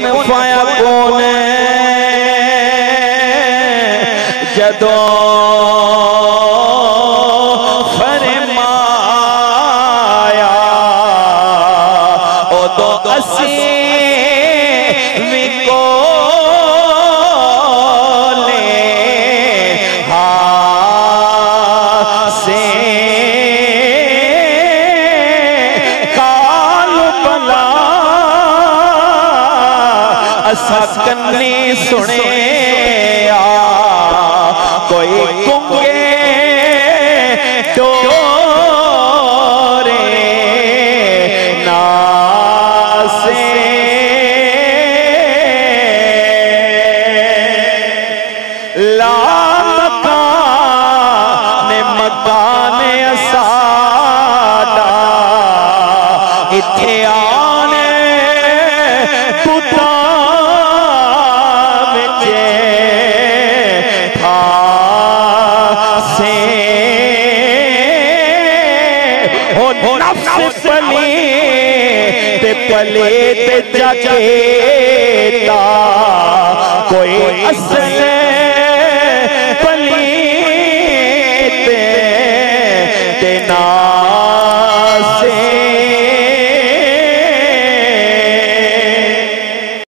कुन फयकून जदों फरमाया उदों असी भी कोले हासे काल भला असा कन्नी सुने कोई कुंगे डोरे नासे ला मकान असादा इत्थे आने पुता पलेट जगेता कोई असल पलीत तेना